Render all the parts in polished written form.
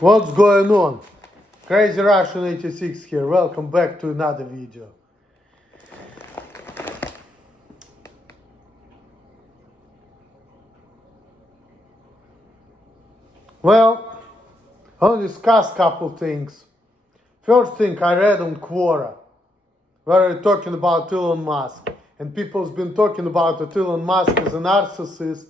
What's going on? Crazy Russian 86 here. Welcome back to another video. Well, I'll discuss a couple things. First thing, I read on Quora, where we're talking about Elon Musk. And people's been talking about that Elon Musk is a narcissist.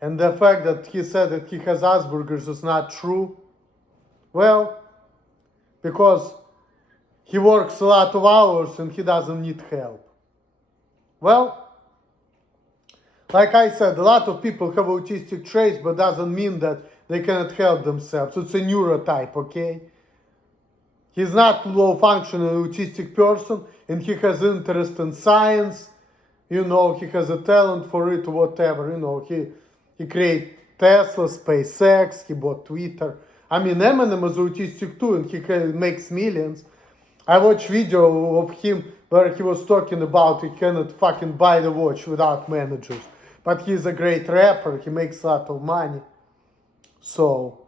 And the fact that he said that he has Asperger's is not true. Well, because he works a lot of hours and he doesn't need help. Well, like I said, a lot of people have autistic traits, but doesn't mean that they cannot help themselves. It's a neurotype, okay? He's not low-functioning autistic person, and he has interest in science. You know, he has a talent for it, whatever. You know, he created Tesla, SpaceX, he bought Twitter. I mean, Eminem is autistic too, and he makes millions. I watched video of him where he was talking about he cannot fucking buy the watch without managers. But he's a great rapper, he makes a lot of money. So,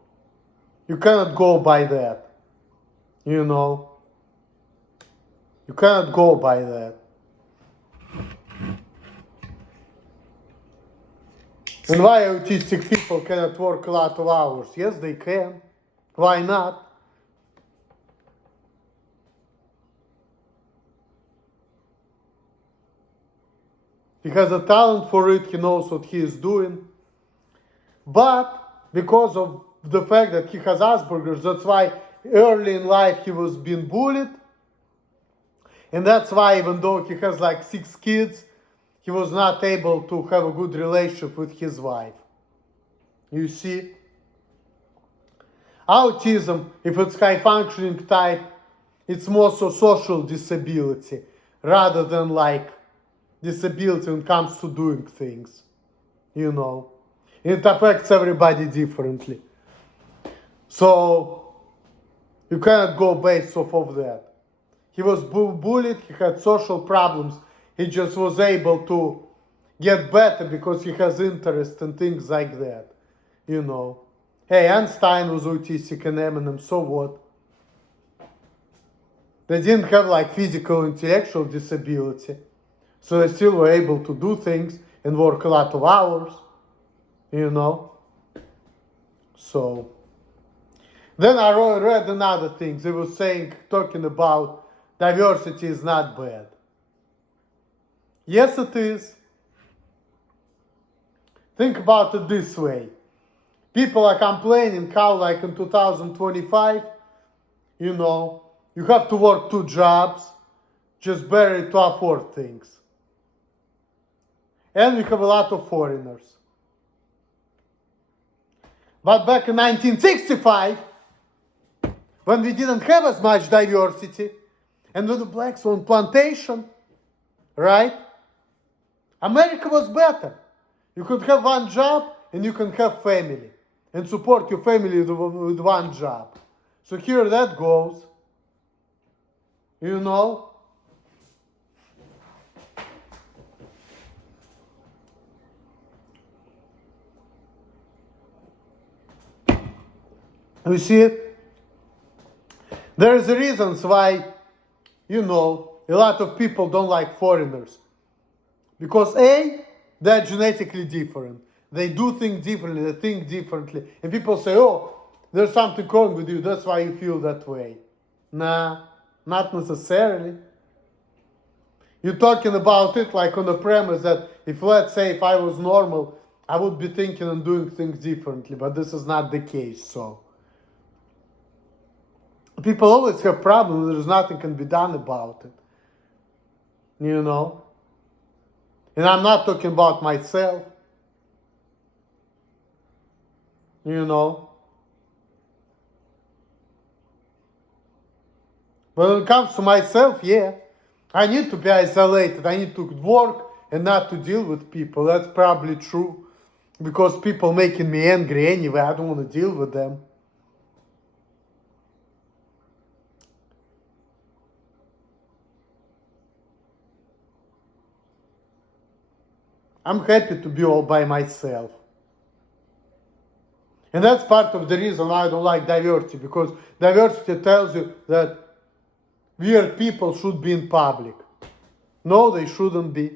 you cannot go by that. You know? You cannot go by that. And why autistic people cannot work a lot of hours? Yes, they can. Why not? He has a talent for it, he knows what he is doing. But because of the fact that he has Asperger's, that's why early in life he was being bullied. And that's why even though he has like 6 kids, he was not able to have a good relationship with his wife. You see? Autism, if it's high functioning type, it's more so social disability rather than like disability when it comes to doing things. You know? It affects everybody differently. So, you cannot go based off of that. He was bullied, he had social problems. He just was able to get better because he has interest in things like that. You know. Hey, Einstein was autistic and Eminem, so what? They didn't have like physical, intellectual disability. So they still were able to do things and work a lot of hours. You know. So. Then I read another thing. They were talking about diversity is not bad. Yes, it is. Think about it this way. People are complaining how, like in 2025, you know, you have to work 2 jobs just barely to afford things. And we have a lot of foreigners. But back in 1965, when we didn't have as much diversity, and when the blacks were on plantation, right? America was better. You could have 1 job and you can have family and support your family with 1 job. So here that goes. You know? You see, there's reasons why, you know, a lot of people don't like foreigners. Because A, they're genetically different. They do things differently, they think differently. And people say, oh, there's something wrong with you, that's why you feel that way. Nah, not necessarily. You're talking about it like on the premise that if, let's say, if I was normal, I would be thinking and doing things differently, but this is not the case, so. People always have problems, there's nothing can be done about it. You know? And I'm not talking about myself. You know? But when it comes to myself, yeah. I need to be isolated. I need to work and not to deal with people. That's probably true. Because people making me angry anyway. I don't want to deal with them. I'm happy to be all by myself. And that's part of the reason why I don't like diversity, because diversity tells you that weird people should be in public. No, they shouldn't be.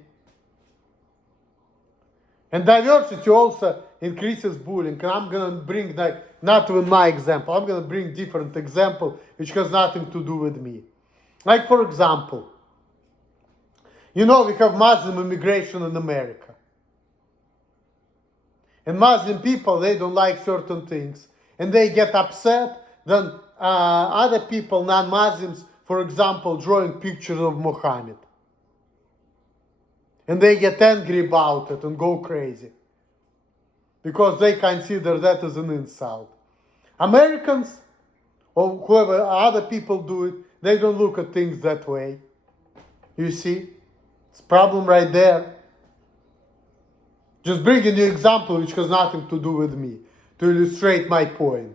And diversity also increases bullying. And I'm going to bring, like, not even my example, I'm going to bring different example which has nothing to do with me. Like, for example, you know, we have Muslim immigration in America. And Muslim people, they don't like certain things. And they get upset when other people, non-Muslims, for example, drawing pictures of Muhammad. And they get angry about it and go crazy. Because they consider that as an insult. Americans, or whoever other people do it, they don't look at things that way. You see? It's a problem right there. Just bringing you an example which has nothing to do with me, to illustrate my point.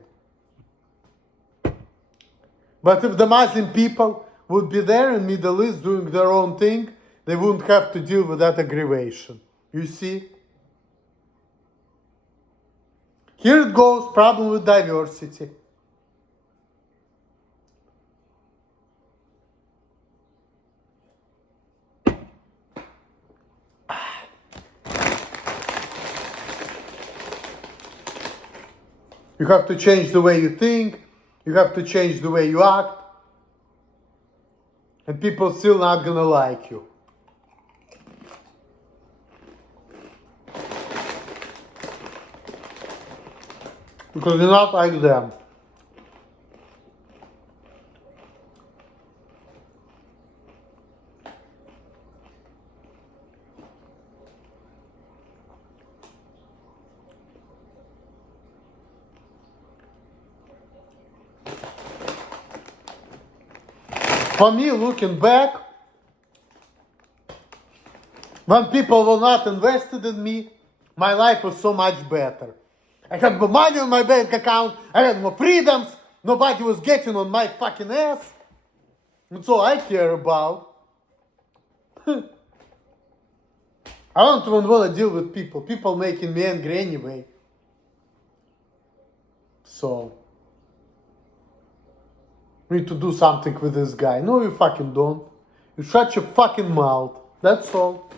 But if the Muslim people would be there in Middle East doing their own thing, they wouldn't have to deal with that aggravation. You see? Here it goes, problem with diversity. You have to change the way you think, you have to change the way you act, and people still not gonna like you. Because you're not like them. For me, looking back, when people were not invested in me, my life was so much better. I had more money on my bank account, I had more freedoms, nobody was getting on my fucking ass. That's all I care about. I don't even want to deal with people. People making me angry anyway. So, we need to do something with this guy. No, you fucking don't. You shut your fucking mouth. That's all.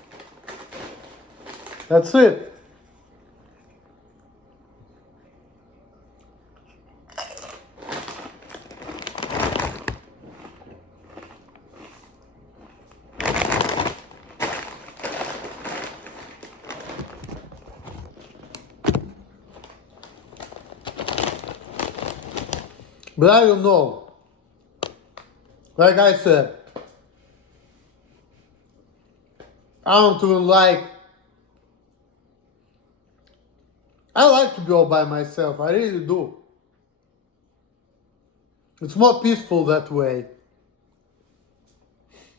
That's it. But I don't know. Like I said, I don't even like. I like to be all by myself. I really do. It's more peaceful that way.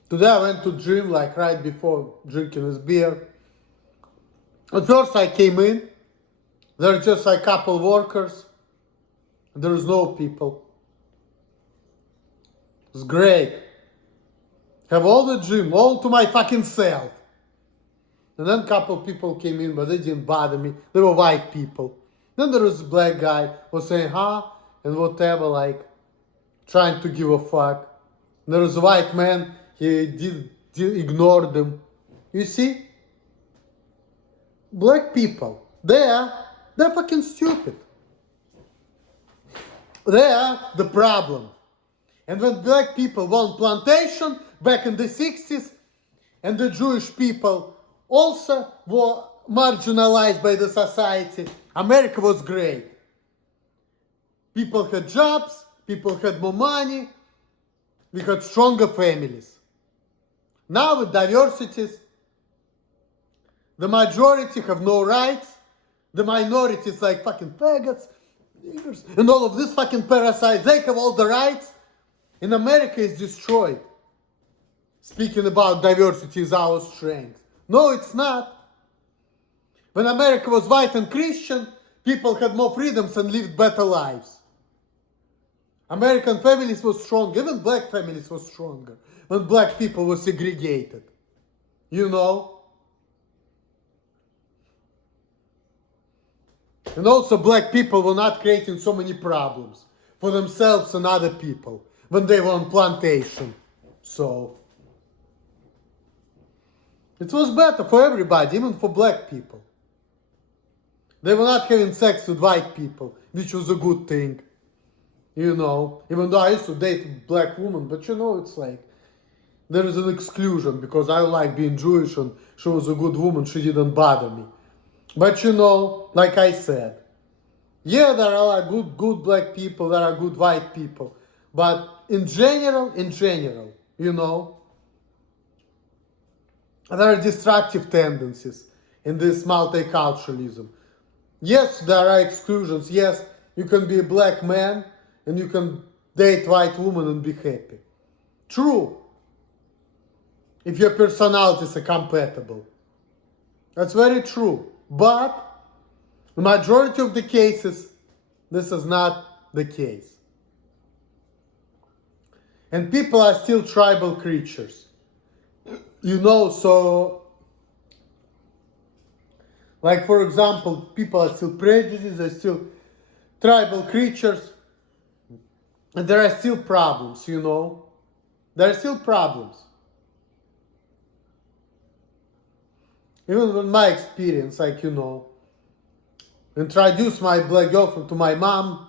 Today I went to gym like right before drinking this beer. At first I came in. There are just like couple workers. And there is no people. It's great. Have all the gym, all to my fucking self. And then a couple people came in, but they didn't bother me. They were white people. Then there was a black guy who was saying, huh? And whatever, like, trying to give a fuck. And there was a white man, he did ignore them. You see? Black people, they're fucking stupid. They are the problem. And when black people won plantation back in the 60s, and the Jewish people also were marginalized by the society, America was great. People had jobs, people had more money, we had stronger families. Now with diversities, the majority have no rights, the minorities like fucking faggots, niggers, and all of these fucking parasites, they have all the rights. And America is destroyed. Speaking about diversity is our strength. No, it's not. When America was white and Christian, people had more freedoms and lived better lives. American families were strong, even black families were stronger when black people were segregated. You know? And also black people were not creating so many problems for themselves and other people when they were on plantation. So it was better for everybody, even for black people. They were not having sex with white people, which was a good thing. Even though I used to date a black woman, but it's like, there is an exclusion because I like being Jewish and she was a good woman, she didn't bother me. But like I said, yeah, there are good black people, there are good white people. But in general, there are destructive tendencies in this multiculturalism. Yes, there are exclusions. Yes, you can be a black man and you can date white woman and be happy. True. If your personalities are compatible. That's very true. But the majority of the cases, this is not the case. And people are still tribal creatures. So, like for example, people are still prejudiced, they're still tribal creatures. And there are still problems, There are still problems. Even in my experience, introduced my black girlfriend to my mom.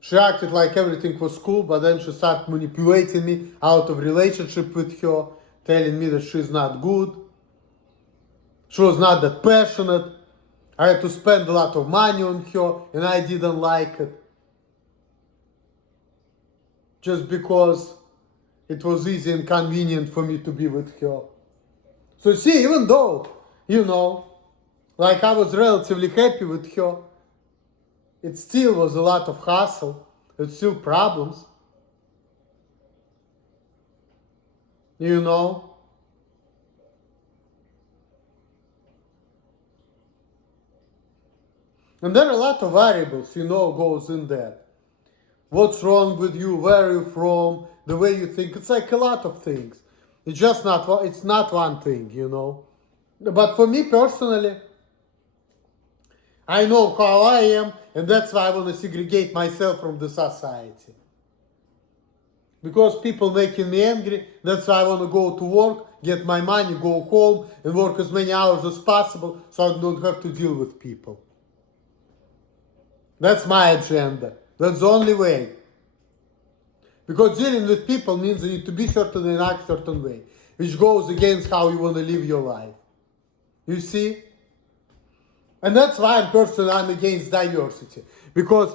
She acted like everything was cool, but then she started manipulating me out of relationship with her, telling me that she's not good. She was not that passionate. I had to spend a lot of money on her, and I didn't like it. Just because it was easy and convenient for me to be with her. So see, even though, like I was relatively happy with her, it still was a lot of hassle. It's still problems. And there are a lot of variables, goes in there. What's wrong with you? Where are you from? The way you think. It's like a lot of things. It's not one thing, But for me personally, I know how I am, and that's why I want to segregate myself from the society. Because people making me angry, that's why I want to go to work, get my money, go home, and work as many hours as possible so I don't have to deal with people. That's my agenda. That's the only way. Because dealing with people means you need to be certain and act certain way, which goes against how you want to live your life. You see? And that's why I'm against diversity. Because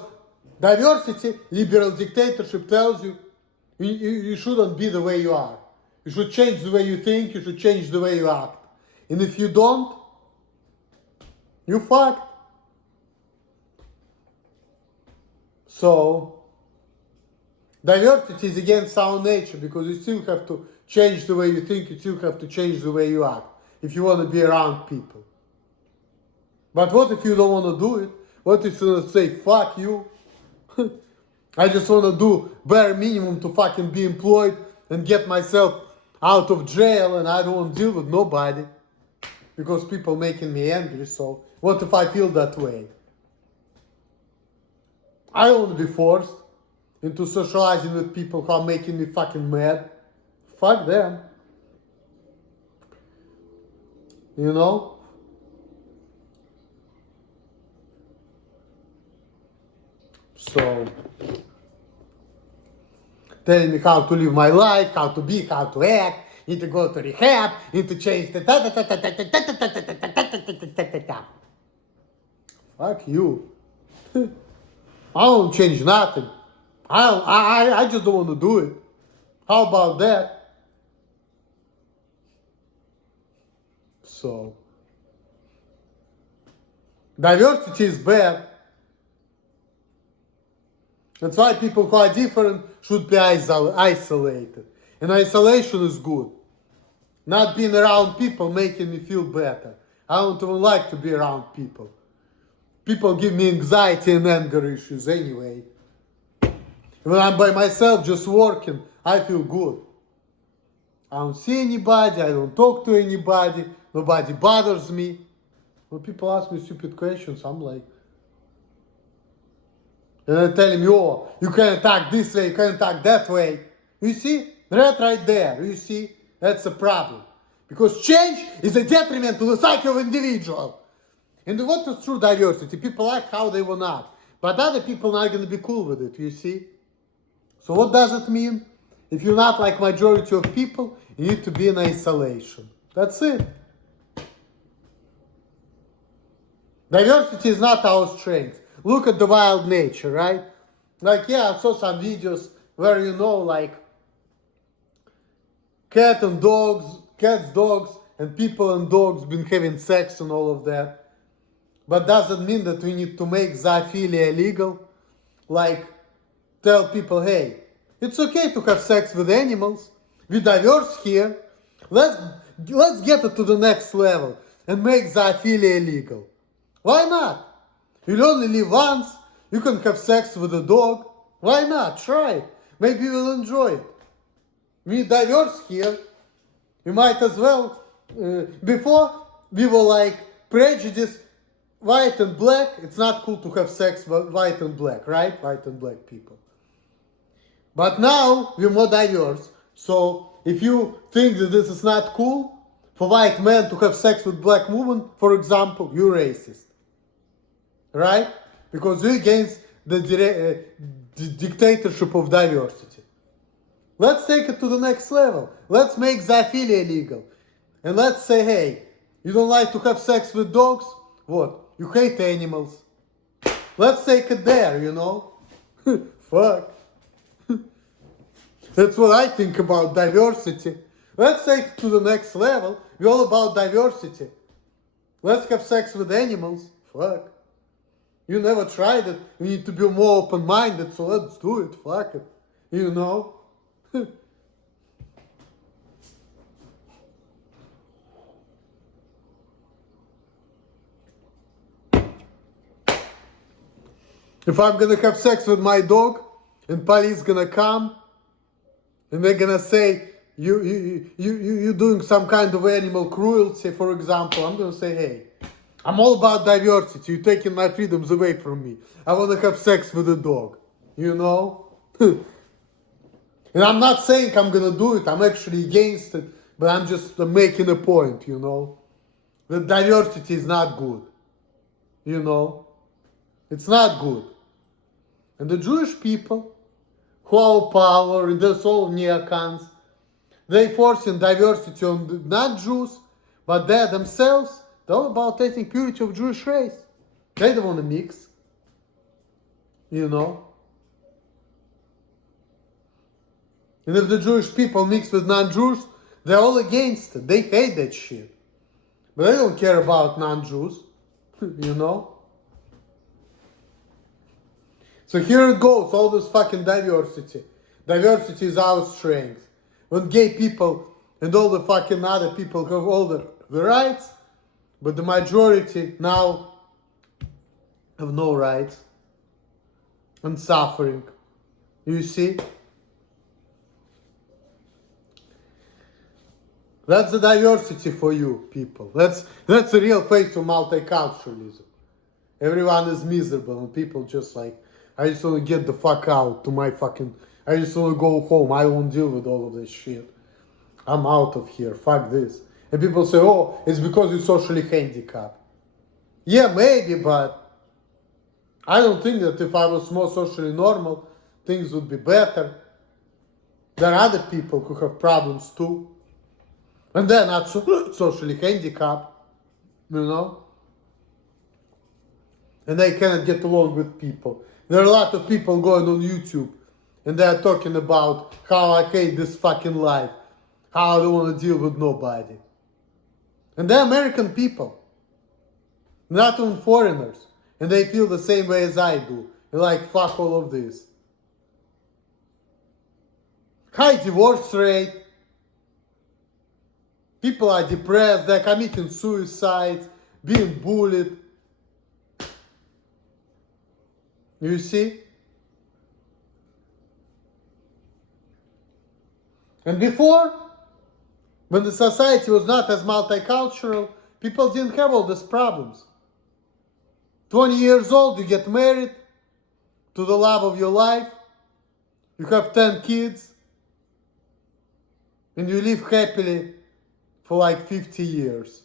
diversity, liberal dictatorship tells you, you shouldn't be the way you are. You should change the way you think, you should change the way you act. And if you don't, you fucked. So, diversity is against our nature because you still have to change the way you think, you still have to change the way you act if you want to be around people. But what if you don't want to do it? What if you want to say, fuck you? I just want to do bare minimum to fucking be employed and get myself out of jail and I don't want to deal with nobody because people making me angry. So what if I feel that way? I don't want to be forced into socializing with people who are making me fucking mad. Fuck them. So, telling me how to live my life, how to be, how to act, need to go to rehab, need to change the Fuck you. I don't change nothing. I just don't want to do it. How about that? So, diversity is bad. That's why people who are different should be isolated. And isolation is good. Not being around people making me feel better. I don't even like to be around people. People give me anxiety and anger issues anyway. When I'm by myself just working, I feel good. I don't see anybody, I don't talk to anybody, nobody bothers me. When people ask me stupid questions, I'm like, And I tell him, oh, you can attack this way, you can attack that way. You see? That right there, you see? That's a problem. Because change is a detriment to the psyche of individual. And what is true diversity? People act how they will not. But other people are not going to be cool with it, you see? So what does it mean? If you're not like majority of people, you need to be in isolation. That's it. Diversity is not our strength. Look at the wild nature, right? Like, yeah, I saw some videos where, like, cats, dogs, and people and dogs been having sex and all of that. But does it mean that we need to make zoophilia illegal? Like, tell people, hey, it's okay to have sex with animals. We're diverse here. Let's get it to the next level and make zoophilia illegal. Why not? You'll only live once. You can have sex with a dog. Why not? Try it. Maybe you'll enjoy it. We're diverse here. You might as well. Before, we were like prejudiced, white and black. It's not cool to have sex with white and black, right? White and black people. But now, we're more diverse. So, if you think that this is not cool, for white men to have sex with black women, for example, you're racist. Right? Because we're against the dictatorship of diversity. Let's take it to the next level. Let's make zoophilia illegal. And let's say, hey, you don't like to have sex with dogs? What? You hate animals. Let's take it there, Fuck. That's what I think about diversity. Let's take it to the next level. We're all about diversity. Let's have sex with animals. Fuck. You never tried it. You need to be more open-minded, so let's do it. Fuck it. If I'm gonna have sex with my dog, and police gonna come, and they're gonna say, you doing some kind of animal cruelty, for example, I'm gonna say, hey, I'm all about diversity. You're taking my freedoms away from me. I want to have sex with a dog. And I'm not saying I'm going to do it. I'm actually against it. But I'm just making a point, That diversity is not good. It's not good. And the Jewish people who have power, and there's all neocons, they forcing diversity on the non-Jews, but they themselves, they're all about taking purity of Jewish race. They don't want to mix. And if the Jewish people mix with non-Jews, they're all against it. They hate that shit. But they don't care about non-Jews. So here it goes, all this fucking diversity. Diversity is our strength. When gay people and all the fucking other people have all the rights, but the majority now have no rights and suffering. You see? That's the diversity for you, people. That's the real face of multiculturalism. Everyone is miserable and people just like, I just want to get the fuck out to my fucking, I just want to go home. I won't deal with all of this shit. I'm out of here. Fuck this. And people say, oh, it's because you're socially handicapped. Yeah, maybe, but I don't think that if I was more socially normal, things would be better. There are other people who have problems too. And they're not socially handicapped, And they cannot get along with people. There are a lot of people going on YouTube and they're talking about how I hate this fucking life, how I don't want to deal with nobody. And they're American people, not even foreigners. And they feel the same way as I do. They're like, fuck all of this. High divorce rate. People are depressed, they're committing suicides, being bullied. You see? And before, when the society was not as multicultural, people didn't have all these problems. 20 years old, you get married. to the love of your life, you have 10 kids, and you live happily for like 50 years.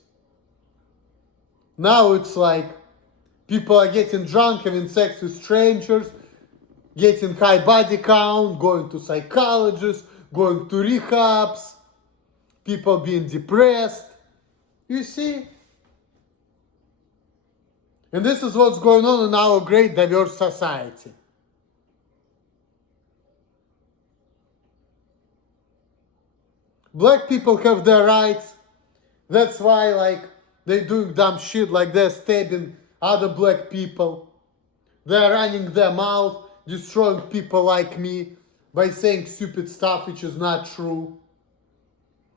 Now it's like people are getting drunk, having sex with strangers, getting high body count, going to psychologists, going to rehabs, people being depressed. You see? And this is what's going on in our great diverse society. Black people have their rights. That's why, like, they're doing dumb shit, like they're stabbing other black people. They're running their mouth, destroying people like me by saying stupid stuff which is not true.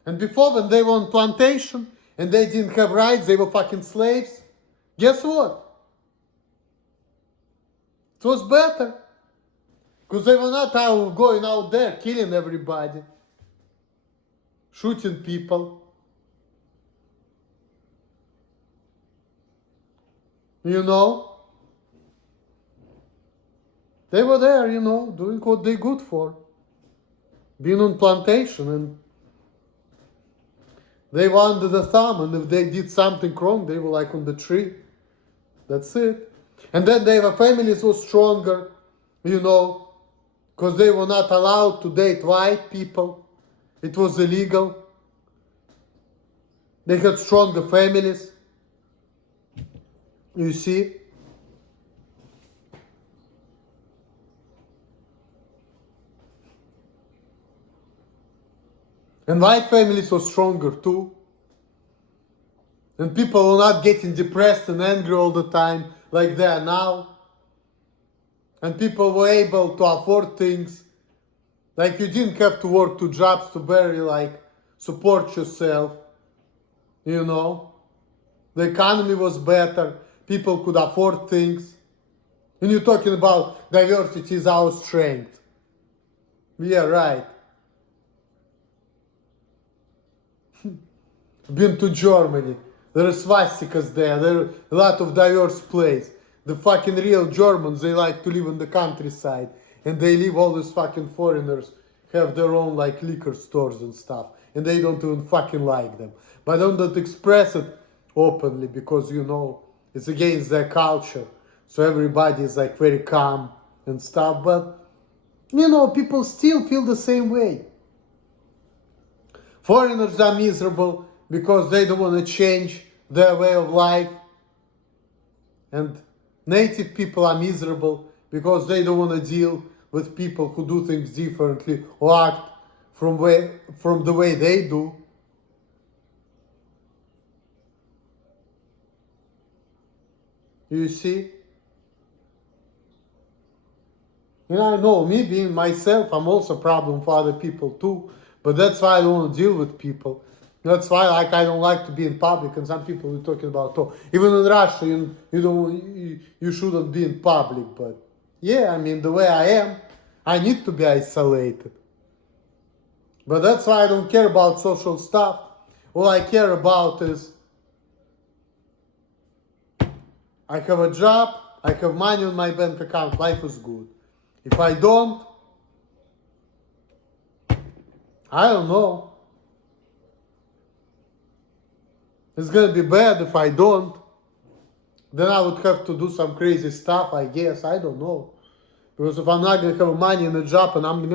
And before, when they were on plantation and they didn't have rights, they were fucking slaves. Guess what? It was better. Because they were not going out there killing everybody, shooting people. You know? They were there, you know, doing what they're good for. Being on plantation, and they were under the thumb, and if they did something wrong, they were like on the tree. That's it. And then their families were stronger, you know, because they were not allowed to date white people. It was illegal. They had stronger families. You see? And white families were stronger too. And people were not getting depressed and angry all the time like they are now. And people were able to afford things. Like you didn't have to work 2 jobs to barely like support yourself. You know? The economy was better. People could afford things. And you're talking about diversity is our strength. Yeah, right. Been to Germany. There are swastikas there. There are a lot of diverse place. The fucking real Germans, they like to live in the countryside. And they leave all these fucking foreigners have their own like liquor stores and stuff. And they don't even fucking like them. But they don't express it openly because, you know, it's against their culture. So everybody is like very calm and stuff. But, you know, people still feel the same way. Foreigners are miserable because they don't want to change their way of life. And native people are miserable because they don't want to deal with people who do things differently or act from the way they do. You see? And I know, me being myself, I'm also a problem for other people too. But that's why I don't want to deal with people. That's why, like, I don't like to be in public. And some people are talking about, oh, even in Russia, you shouldn't be in public. But yeah, I mean, the way I am, I need to be isolated. But that's why I don't care about social stuff. All I care about is I have a job, I have money on my bank account, life is good. If I don't, I don't know. It's gonna be bad if I don't. Then I would have to do some crazy stuff, I guess. I don't know. Because if I'm not gonna have money in a job and I'm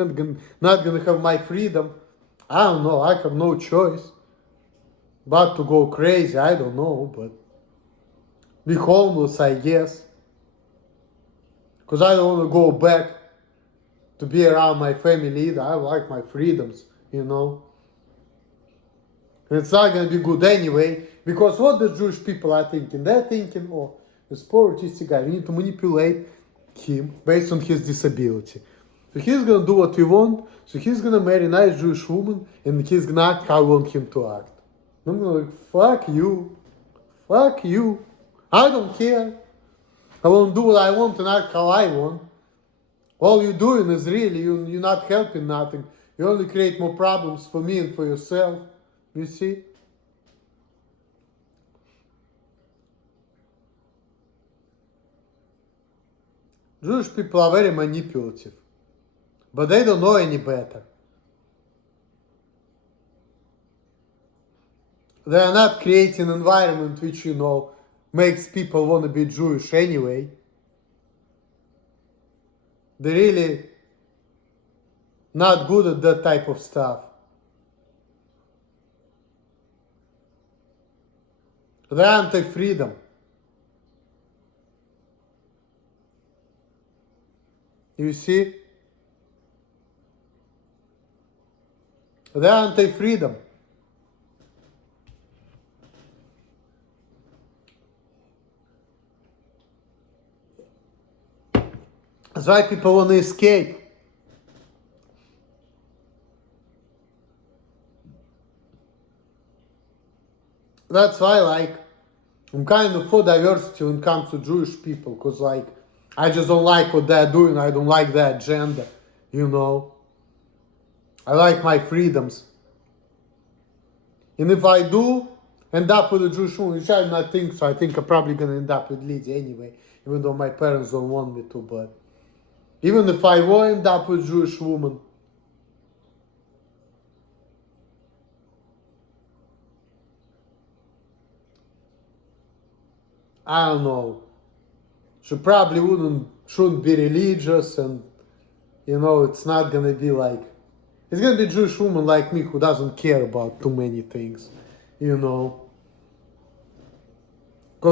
not gonna have my freedom, I don't know. I have no choice but to go crazy. I don't know, but be homeless, I guess. Because I don't want to go back to be around my family either. I like my freedoms, you know. And it's not going to be good anyway, because what the Jewish people are thinking? They're thinking, oh, this poor autistic guy, we need to manipulate him based on his disability. So he's going to do what we want, so he's going to marry a nice Jewish woman, and he's going to act how we want him to act. I'm going to fuck you. Fuck you. I don't care. I won't do what I want and act how I want. All you're doing is really, you're not helping nothing. You only create more problems for me and for yourself. You see? Jewish people are very manipulative, but they don't know any better. They are not creating an environment which, makes people want to be Jewish anyway. They're really not good at that type of stuff. They're anti-freedom. You see? They're anti-freedom. That's why people want to escape. That's why, I'm kind of for diversity when it comes to Jewish people, because, I just don't like what they're doing. I don't like their agenda, I like my freedoms. And if I do end up with a Jewish woman, which I do not think so, I think I'm probably going to end up with Lydia anyway, even though my parents don't want me to, but even if I will end up with a Jewish woman, I don't know. She probably shouldn't be religious, and it's not gonna be it's gonna be a Jewish woman like me who doesn't care about too many things, because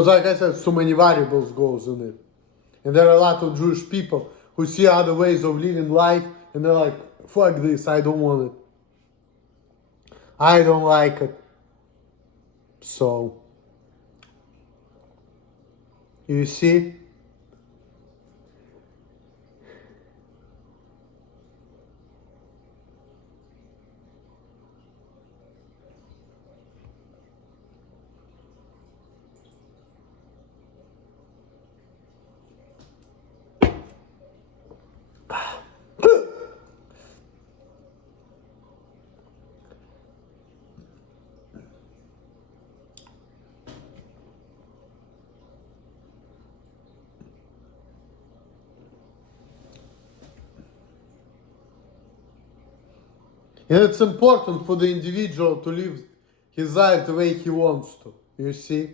like I said, so many variables goes in it, and there are a lot of Jewish people who see other ways of living life, and they're like, fuck this, I don't want it, I don't like it. So you see. And it's important for the individual to live his life the way he wants to, you see?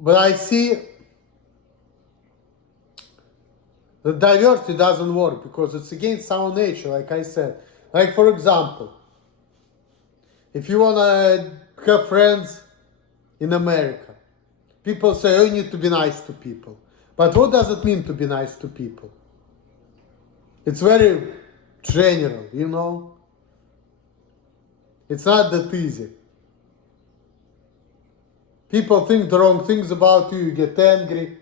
But I see that diversity doesn't work because it's against our nature, like I said. Like, for example, if you want to have friends in America, people say, oh, you need to be nice to people. But what does it mean to be nice to people? It's very general, It's not that easy. People think the wrong things about you, you get angry,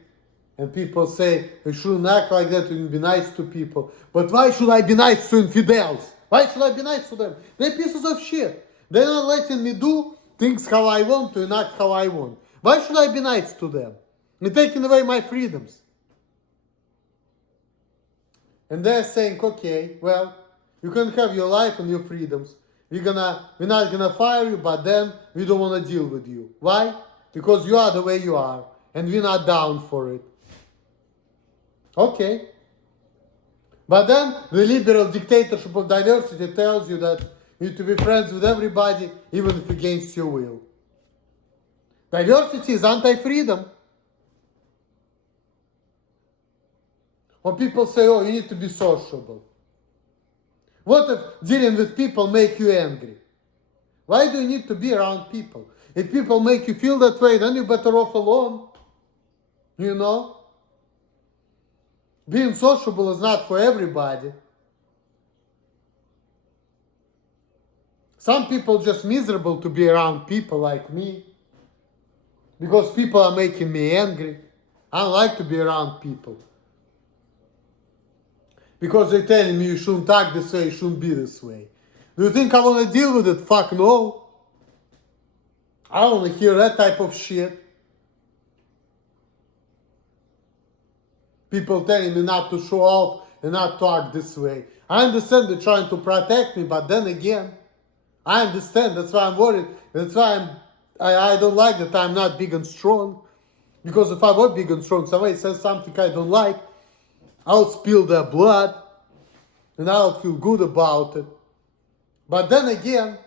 and people say, you shouldn't act like that, you be nice to people. But why should I be nice to infidels? Why should I be nice to them? They're pieces of shit. They're not letting me do things how I want to and act how I want. Why should I be nice to them? You're taking away my freedoms. And they're saying, okay, well, you can have your life and your freedoms. We're not gonna fire you, but then we don't want to deal with you. Why? Because you are the way you are, and we're not down for it. Okay. But then the liberal dictatorship of diversity tells you that you need to be friends with everybody, even if against your will. Diversity is anti-freedom. When people say, oh, you need to be sociable. What if dealing with people make you angry? Why do you need to be around people? If people make you feel that way, then you're better off alone. Being sociable is not for everybody. Some people just miserable to be around people like me. Because people are making me angry. I don't like to be around people. Because they're telling me you shouldn't act this way, you shouldn't be this way. Do you think I want to deal with it? Fuck no. I don't want to hear that type of shit. People telling me not to show off and not to act this way. I understand they're trying to protect me, but then again, I understand. That's why I'm worried. That's why I don't like that I'm not big and strong. Because if I were big and strong, somebody says something I don't like, I'll spill their blood and I'll feel good about it. But then again,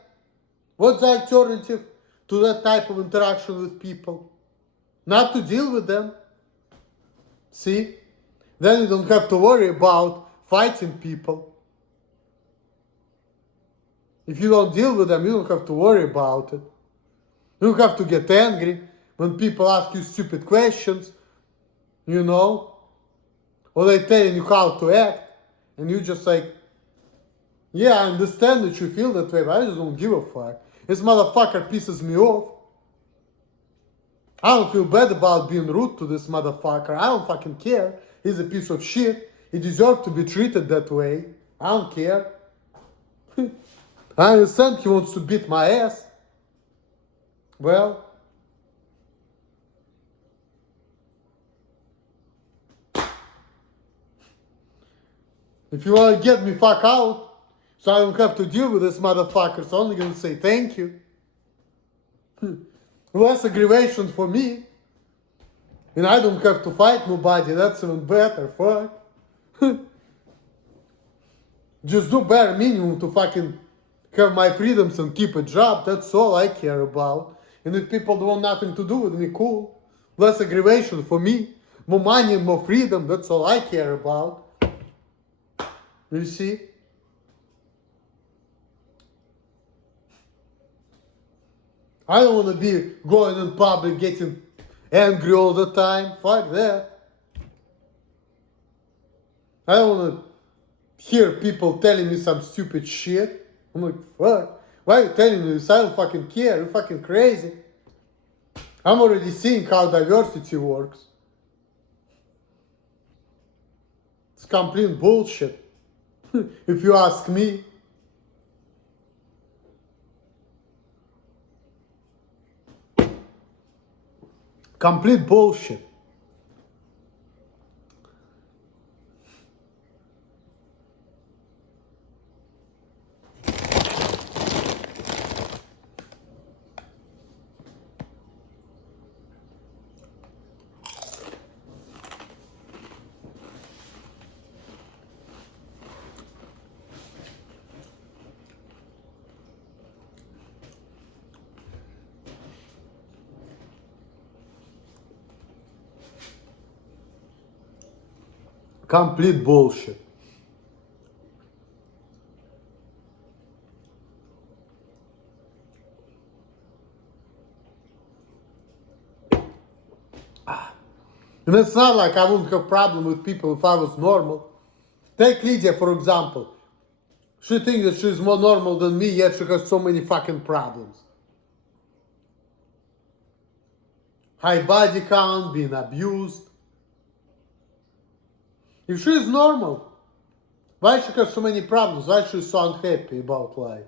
what's the alternative to that type of interaction with people? Not to deal with them. See? Then you don't have to worry about fighting people. If you don't deal with them, you don't have to worry about it. You don't have to get angry when people ask you stupid questions, you know, or they telling you how to act, and you just like, yeah, I understand that you feel that way, but I just don't give a fuck. This motherfucker pisses me off. I don't feel bad about being rude to this motherfucker. I don't fucking care. He's a piece of shit. He deserves to be treated that way. I don't care. I understand he wants to beat my ass. Well, if you want to get me fuck out, so I don't have to deal with this motherfucker, so I'm only gonna say thank you. Less aggravation for me. And I don't have to fight nobody, that's even better, fuck. Just do bare minimum to fucking have my freedoms and keep a job, that's all I care about. And if people don't want nothing to do with me, cool. Less aggravation for me. More money and more freedom, that's all I care about. You see? I don't want to be going in public getting angry all the time. Fuck that. I don't want to hear people telling me some stupid shit. I'm like, fuck. Why are you telling me this? I don't fucking care. You're fucking crazy. I'm already seeing how diversity works. It's complete bullshit. If you ask me. Complete bullshit. Complete bullshit. And it's not like I wouldn't have problem with people if I was normal. Take Lydia, for example. She thinks that she's more normal than me, yet she has so many fucking problems. High body count, being abused. If she is normal, why she has so many problems? Why she's so unhappy about life?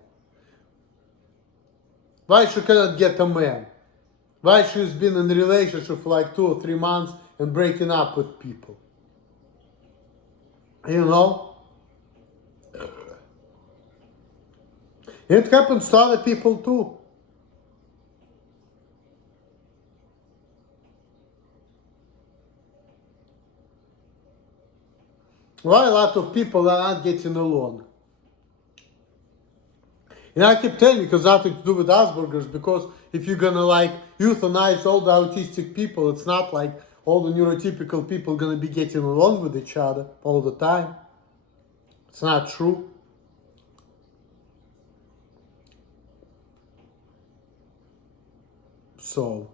Why she cannot get a man? Why she's been in a relationship for like 2 or 3 months and breaking up with people? You know? It happens to other people too. Why a lot of people are not getting along? And I keep telling you, because nothing to do with Asperger's, because if you're gonna like euthanize all the autistic people, it's not like all the neurotypical people gonna be getting along with each other all the time. It's not true. So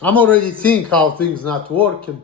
I'm already seeing how things not working.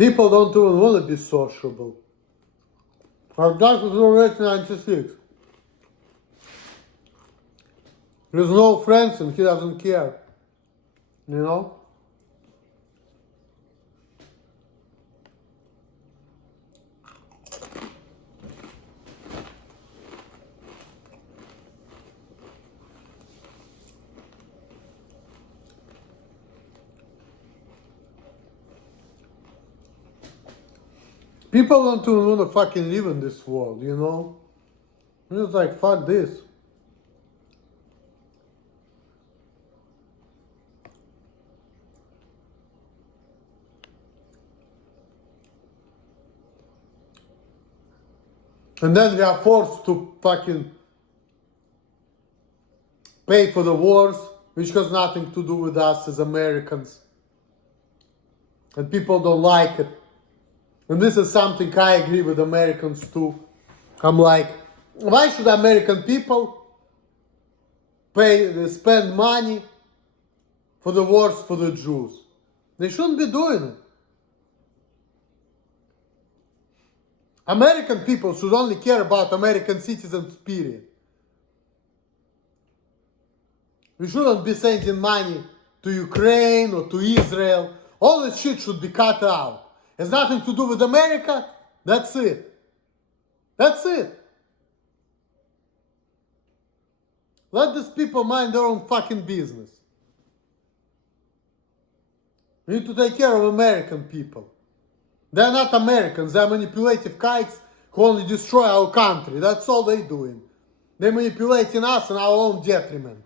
People don't even want to be sociable. Our dad was already 96. There's no friends and he doesn't care. You know? People don't even want to fucking live in this world, you know? It's just like, fuck this. And then we are forced to fucking pay for the wars, which has nothing to do with us as Americans. And people don't like it. And this is something I agree with Americans too. I'm like, why should American people spend money for the wars for the Jews? They shouldn't be doing it. American people should only care about American citizens, period. We shouldn't be sending money to Ukraine or to Israel. All this shit should be cut out. It has nothing to do with America. That's it. That's it. Let these people mind their own fucking business. We need to take care of American people. They're not Americans. They're manipulative kites who only destroy our country. That's all they're doing. They're manipulating us in our own detriment.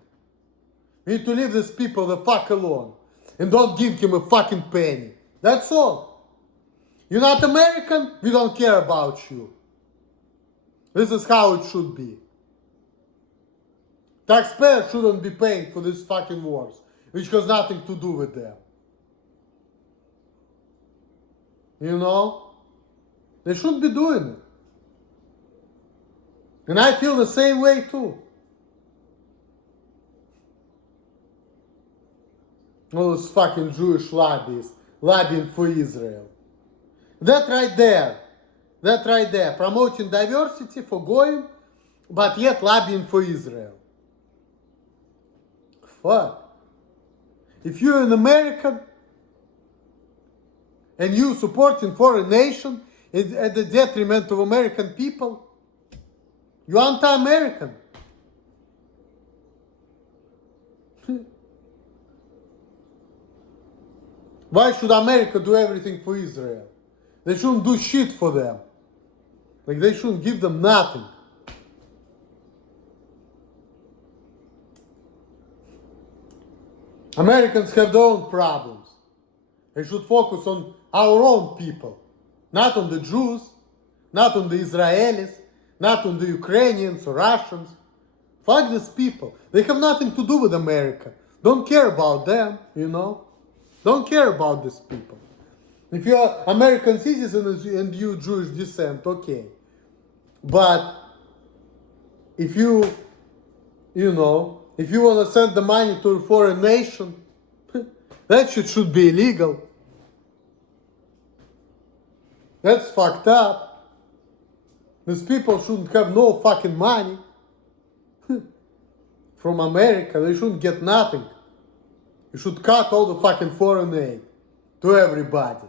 We need to leave these people the fuck alone. And don't give him a fucking penny. That's all. You're not American, we don't care about you. This is how it should be. Taxpayers shouldn't be paying for these fucking wars, which has nothing to do with them. You know? They shouldn't be doing it. And I feel the same way too. All those fucking Jewish lobbyists lobbying for Israel. That right there, promoting diversity for Goyim, but yet lobbying for Israel. Fuck. If you're an American and you supporting foreign nation at the detriment of American people, you're anti-American. Why should America do everything for Israel? They shouldn't do shit for them. Like, they shouldn't give them nothing. Americans have their own problems. They should focus on our own people. Not on the Jews, not on the Israelis, not on the Ukrainians or Russians. Fuck these people. They have nothing to do with America. Don't care about them, you know? Don't care about these people. If you're American citizen and you Jewish descent, okay. But if you want to send the money to a foreign nation, that shit should be illegal. That's fucked up. These people shouldn't have no fucking money from America. They shouldn't get nothing. You should cut all the fucking foreign aid to everybody.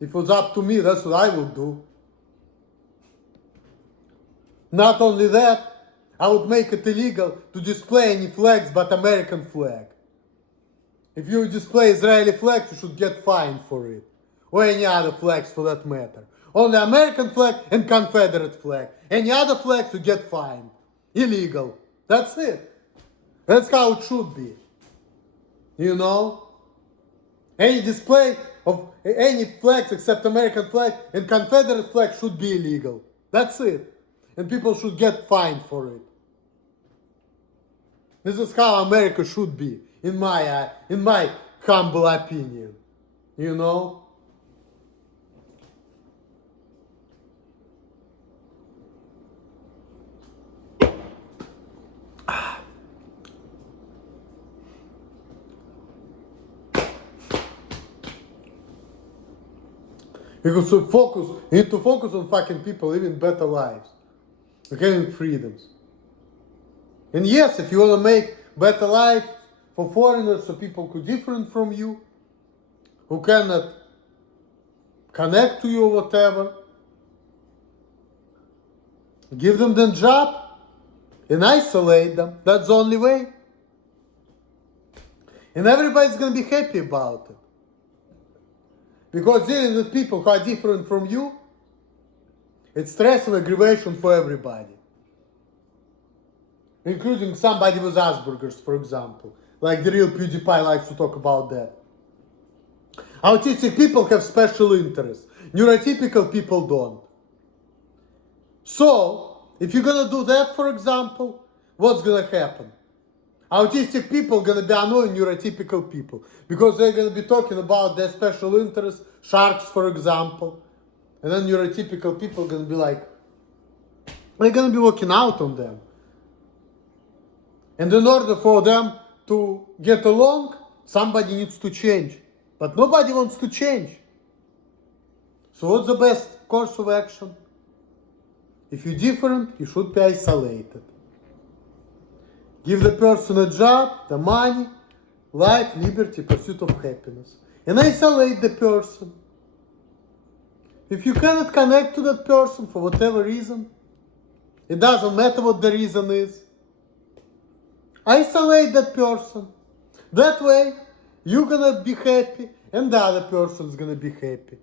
If it was up to me, that's what I would do. Not only that, I would make it illegal to display any flags but American flag. If you display Israeli flags, you should get fined for it. Or any other flags for that matter. Only American flag and Confederate flag. Any other flags, you get fined. Illegal. That's it. That's how it should be. You know? Any display of any flags except American flag and Confederate flag should be illegal. That's it. And people should get fined for it. This is how America should be, in my humble opinion. You know? Because you need to focus on fucking people living better lives, having freedoms. And yes, if you want to make better life for foreigners, so people who are different from you, who cannot connect to you or whatever, give them the job and isolate them. That's the only way. And everybody's going to be happy about it. Because dealing with people who are different from you, it's stress and aggravation for everybody. Including somebody with Asperger's, for example. Like the real PewDiePie likes to talk about that. Autistic people have special interests. Neurotypical people don't. So, if you're gonna do that, for example, what's gonna happen? Autistic people are gonna be annoying neurotypical people because they're gonna be talking about their special interests, sharks, for example, and then neurotypical people are gonna be like, they're gonna be working out on them. And in order for them to get along, somebody needs to change. But nobody wants to change. So what's the best course of action? If you're different, you should be isolated. Give the person a job, the money, life, liberty, pursuit of happiness. And isolate the person. If you cannot connect to that person for whatever reason, it doesn't matter what the reason is, isolate that person. That way, you're gonna be happy and the other person's gonna be happy.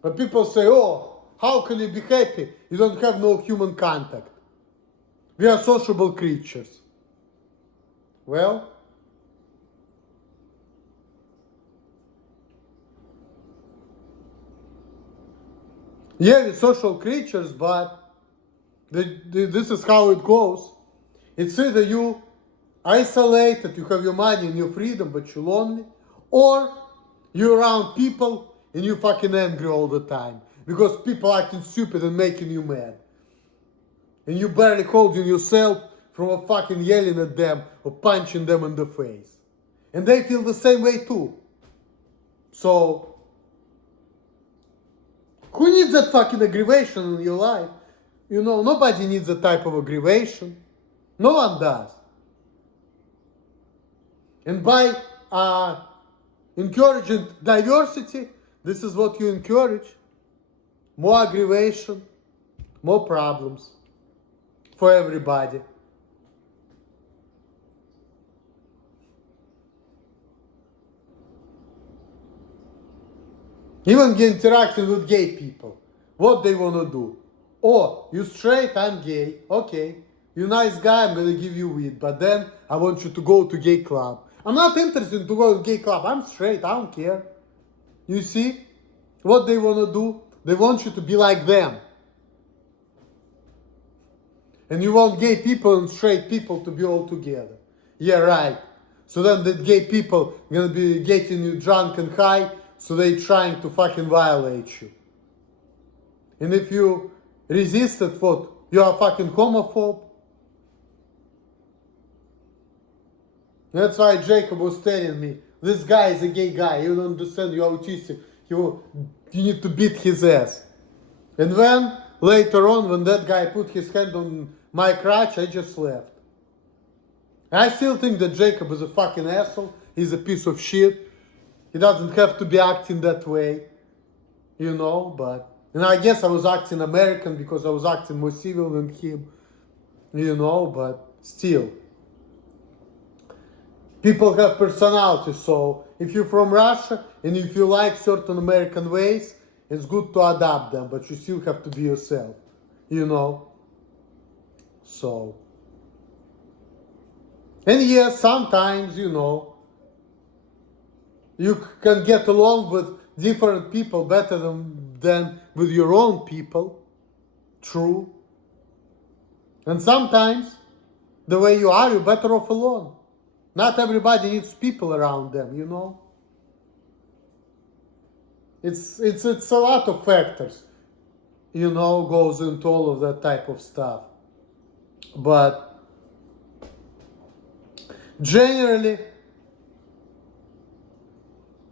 But people say, oh, how can you be happy? You don't have no human contact. We are sociable creatures. Well, yeah, we're social creatures, but this is how it goes. It's either you isolated, you have your money and your freedom, but you're lonely, or you're around people and you're fucking angry all the time because people acting stupid and making you mad. And you barely holding yourself from a fucking yelling at them or punching them in the face. And they feel the same way too. So, who needs that fucking aggravation in your life? You know, nobody needs that type of aggravation. No one does. And by encouraging diversity, this is what you encourage. More aggravation, more problems for everybody. Even interacting with gay people. What they want to do. Oh, you straight, I'm gay. Okay. You nice guy, I'm gonna give you weed. But then I want you to go to gay club. I'm not interested to go to gay club. I'm straight, I don't care. You see? What they want to do? They want you to be like them. And you want gay people and straight people to be all together. Yeah, right. So then the gay people gonna be getting you drunk and high, so they trying to fucking violate you. And if you resist it, what? You are fucking homophobe? That's why Jacob was telling me, this guy is a gay guy, you don't understand, you're autistic, you need to beat his ass. And then, later on, when that guy put his hand on my crotch, I just left. I still think that Jacob is a fucking asshole, he's a piece of shit. He doesn't have to be acting that way, you know, but... And I guess I was acting American because I was acting more civil than him, you know, but still. People have personality, so if you're from Russia and if you like certain American ways, it's good to adopt them, but you still have to be yourself, you know. So. And yes, sometimes, you know, you can get along with different people better than with your own people. True. And sometimes, the way you are, you're better off alone. Not everybody needs people around them, you know. It's a lot of factors, you know, goes into all of that type of stuff. But generally,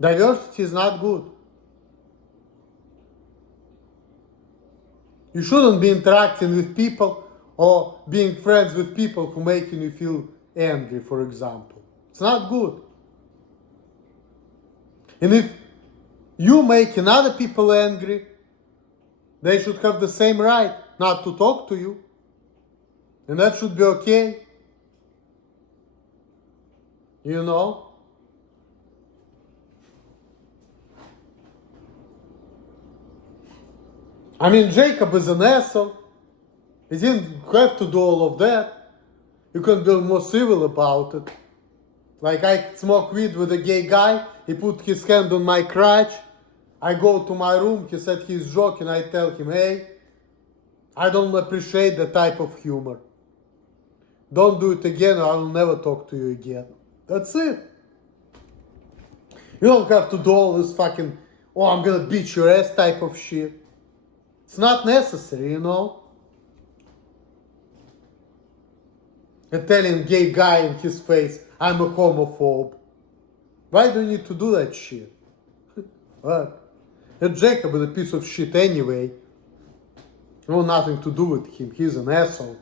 Diversity is not good. You shouldn't be interacting with people or being friends with people who make you feel angry, for example. It's not good. And if you making other people angry, they should have the same right not to talk to you. And that should be okay. You know? I mean, Jacob is an asshole. He didn't have to do all of that. You can be more civil about it. Like, I smoke weed with a gay guy. He put his hand on my crotch. I go to my room. He said he's joking. I tell him, hey, I don't appreciate that type of humor. Don't do it again or I will never talk to you again. That's it. You don't have to do all this fucking, oh, I'm gonna beat your ass type of shit. It's not necessary, you know? And telling gay guy in his face, I'm a homophobe. Why do you need to do that shit? What? And Jacob is a piece of shit anyway. No, nothing to do with him. He's an asshole.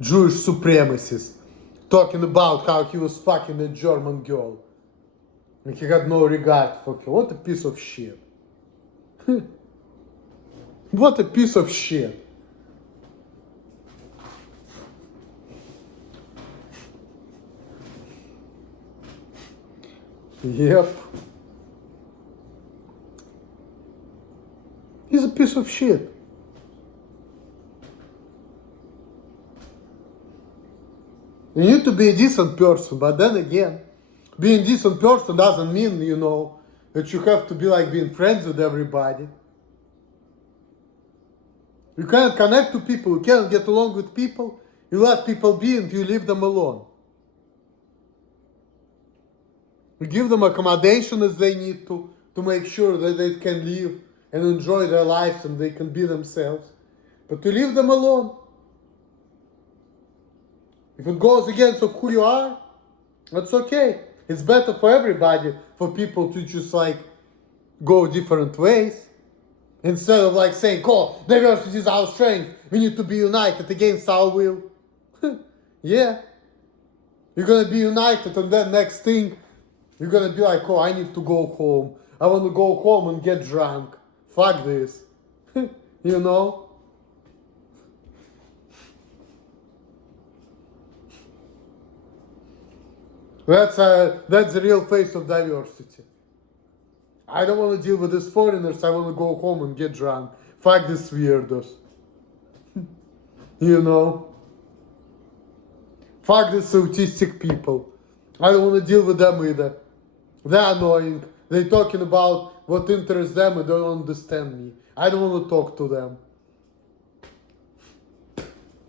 Jewish supremacist talking about how he was fucking a German girl and he had no regard for her. What a piece of shit. What a piece of shit. Yep. He's a piece of shit. You need to be a decent person, but then again, being a decent person doesn't mean, you know, that you have to be like being friends with everybody. You can't connect to people, you can't get along with people, you let people be and you leave them alone. You give them accommodation as they need to make sure that they can live and enjoy their lives and they can be themselves. But to leave them alone. If it goes against who you are, that's okay. It's better for everybody, for people to just like go different ways. Instead of like saying, oh, diversity is our strength. We need to be united against our will. Yeah. You're going to be united and then next thing, you're going to be like, oh, I need to go home. I want to go home and get drunk. Fuck this. You know? That's the real face of diversity. I don't want to deal with these foreigners. I want to go home and get drunk. Fuck these weirdos. You know? Fuck these autistic people. I don't want to deal with them either. They're annoying. They're talking about what interests them and don't understand me. I don't want to talk to them.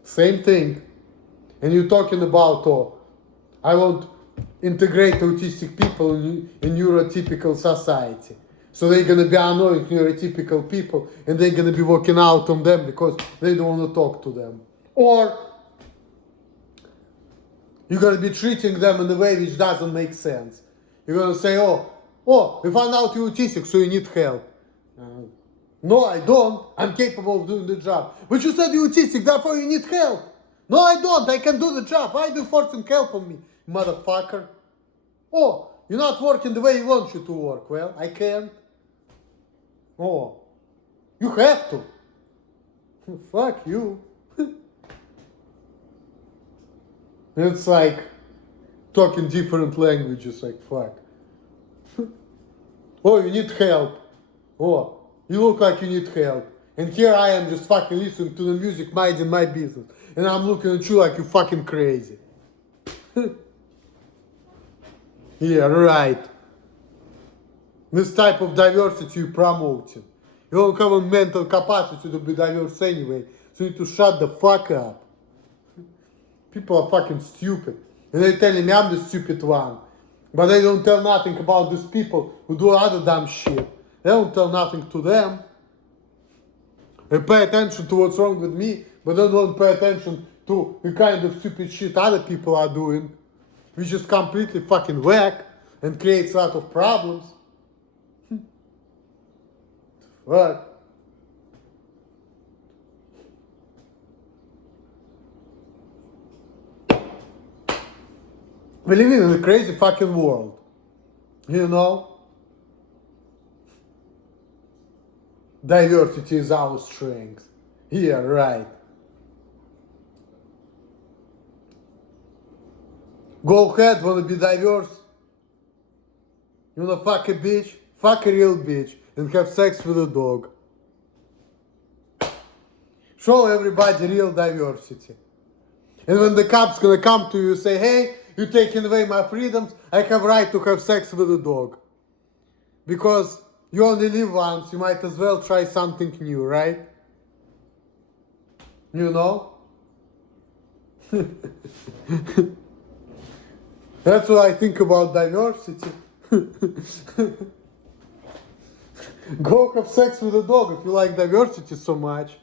Same thing. And you're talking about, oh, I want integrate autistic people in neurotypical society. So they're going to be annoying neurotypical people and they're going to be working out on them because they don't want to talk to them. Or you're going to be treating them in a way which doesn't make sense. You're going to say, oh, we found out you're autistic, so you need help. No, I don't. I'm capable of doing the job. But you said you're autistic, therefore you need help. No, I don't. I can do the job. Why are you forcing help on me, motherfucker? Oh, you're not working the way you want you to work. Well, I can't. Oh, you have to. Fuck you. It's like talking different languages, like fuck. Oh, you need help. Oh, you look like you need help. And here I am just fucking listening to the music, minding my business. And I'm looking at you like you're fucking crazy. Yeah, right. This type of diversity you're promoting. You don't have a mental capacity to be diverse anyway. So you need to shut the fuck up. People are fucking stupid. And they're telling me I'm the stupid one. But they don't tell nothing about these people who do other dumb shit. They don't tell nothing to them. They pay attention to what's wrong with me, but they don't pay attention to the kind of stupid shit other people are doing, which is completely fucking whack and creates a lot of problems. What? We live in a crazy fucking world, you know? Diversity is our strength. Yeah, right. Go ahead, wanna be diverse? You wanna fuck a bitch? Fuck a real bitch and have sex with a dog. Show everybody real diversity. And when the cops gonna come to you and say, hey, you're taking away my freedoms, I have right to have sex with a dog. Because you only live once, you might as well try something new, right? You know? That's what I think about diversity. Go have sex with a dog if you like diversity so much.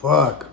Fuck.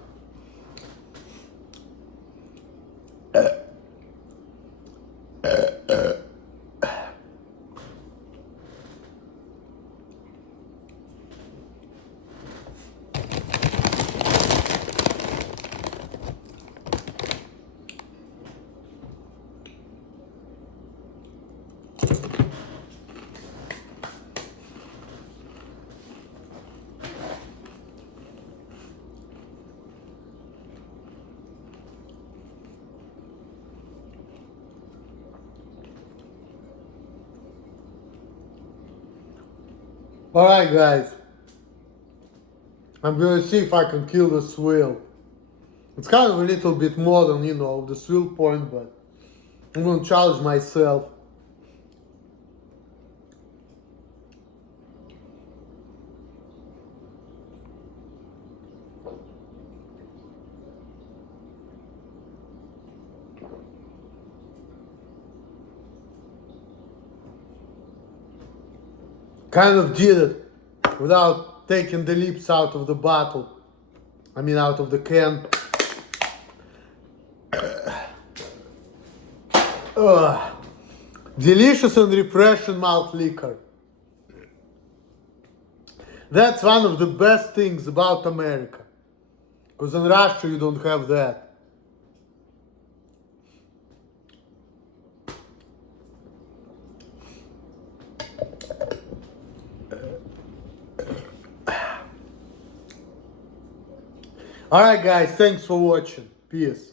Alright guys, I'm gonna see if I can kill this whale. It's kind of a little bit more than, you know, the swill point, but I'm gonna challenge myself. Kind of did it without taking the lips out of the bottle. I mean, out of the can. Delicious and refreshing malt liquor. That's one of the best things about America. Because in Russia you don't have that. Alright guys, thanks for watching. Peace.